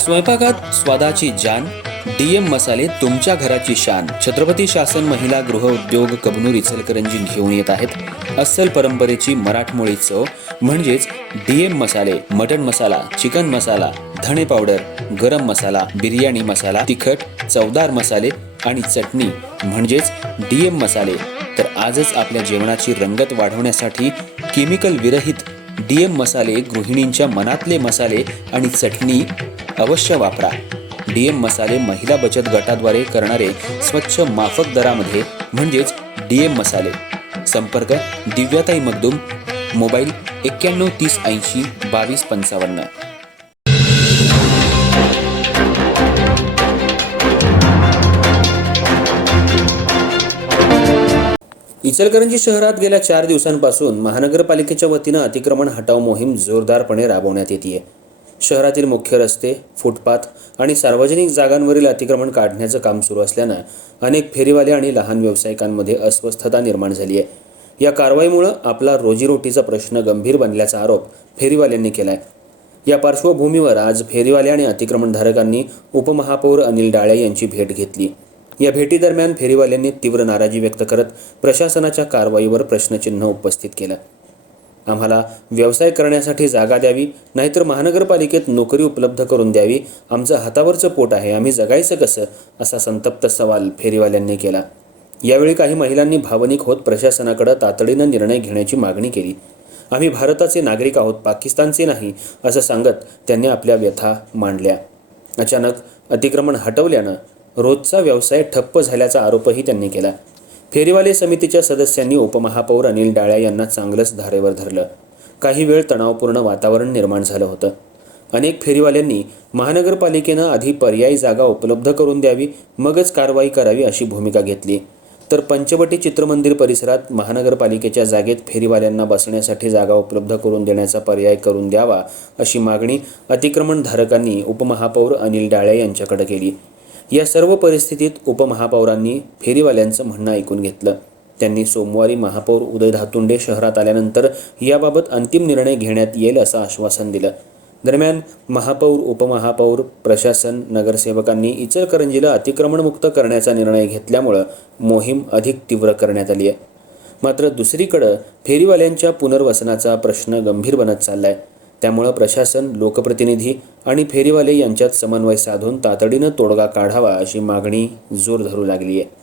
स्वयंपाकात स्वादाची जान, डीएम मसाले तुमच्या घराची शान. छत्रपती शासन महिला गृह उद्योग कबनूर इचलकरंजी घेऊन येत आहेत अस्सल परंपरेची मराठमोळी चव म्हणजेच डीएम मसाले. मटन मसाला, चिकन मसाला, धणे पावडर, गरम मसाला, बिर्याणी मसाला, तिखट चवदार मसाले आणि चटणी म्हणजेच डीएम मसाले. तर आजच आपल्या जेवणाची रंगत वाढवण्यासाठी केमिकल विरहित डीएम मसाले, गृहिणींच्या मनातले मसाले आणि चटणी अवश्य वापरा. डीएम मसाले महिला बचत गटाद्वारे करणारे स्वच्छ माफक दरामध्ये म्हणजेच डीएम मसाले. संपर्क दिव्याताई मगदूम, मोबाईल 91 30 80 22 55. इचलकरंजी शहरात गेल्या 4 दिवसांपासून महानगरपालिकेच्या वतीनं अतिक्रमण हटाव मोहीम जोरदारपणे राबवण्यात येते. शहरातील मुख्य रस्ते, फुटपाथ आणि सार्वजनिक जागांवरील अतिक्रमण काढण्याचं काम सुरू असल्यानं अनेक फेरीवाले आणि लहान व्यावसायिकांमध्ये अस्वस्थता निर्माण झाली आहे. या कारवाईमुळे आपला रोजीरोटीचा प्रश्न गंभीर बनल्याचा आरोप फेरीवाल्यांनी केला आहे. या पार्श्वभूमीवर आज फेरीवाले आणि अतिक्रमणधारकांनी उपमहापौर अनिल डाळे यांची भेट घेतली. या भेटीदरम्यान फेरीवाल्यांनी तीव्र नाराजी व्यक्त करत प्रशासनाच्या कारवाईवर प्रश्नचिन्ह उपस्थित केलं. आम्हाला व्यवसाय करण्यासाठी जागा द्यावी, नाहीतर महानगरपालिकेत नोकरी उपलब्ध करून द्यावी. आमचं हातावरचं पोट आहे, आम्ही जगायचं कसं, असा संतप्त सवाल फेरीवाल्यांनी केला. यावेळी काही महिलांनी भावनिक होत प्रशासनाकडे तातडीनं निर्णय घेण्याची मागणी केली. आम्ही भारताचे नागरिक आहोत, पाकिस्तानचे नाही, असं सांगत त्यांनी आपल्या व्यथा मांडल्या. अचानक अतिक्रमण हटवल्यानं रोजचा व्यवसाय ठप्प झाल्याचा आरोपही त्यांनी केला. फेरीवाले समितीच्या सदस्यांनी उपमहापौर अनिल डाळे यांना चांगलंच धारेवर धरलं. काही वेळ तणावपूर्ण वातावरण निर्माण झालं होतं. अनेक फेरीवाल्यांनी महानगरपालिकेनं आधी पर्यायी जागा उपलब्ध करून द्यावी, मगच कारवाई करावी अशी भूमिका घेतली. तर पंचवटी चित्रमंदिर परिसरात महानगरपालिकेच्या जागेत फेरीवाल्यांना बसण्यासाठी जागा उपलब्ध करून देण्याचा पर्याय करून द्यावा अशी मागणी अतिक्रमणधारकांनी उपमहापौर अनिल डाळे यांच्याकडे केली. या सर्व परिस्थितीत उपमहापौरांनी फेरीवाल्यांचं म्हणणं ऐकून घेतलं. त्यांनी सोमवारी महापौर उदय धातुंडे शहरात आल्यानंतर याबाबत अंतिम निर्णय घेण्यात येईल असं आश्वासन दिलं. दरम्यान महापौर, उपमहापौर, प्रशासन, नगरसेवकांनी इचलकरंजीला अतिक्रमणमुक्त करण्याचा निर्णय घेतल्यामुळं मोहीम अधिक तीव्र करण्यात आली आहे. मात्र दुसरीकडं फेरीवाल्यांच्या पुनर्वसनाचा प्रश्न गंभीर बनत चाललाय. त्यामुळं प्रशासन, लोकप्रतिनिधी आणि फेरीवाले यांच्यात समन्वय साधून तातडीनं तोडगा काढावा अशी मागणी जोर धरू लागली आहे.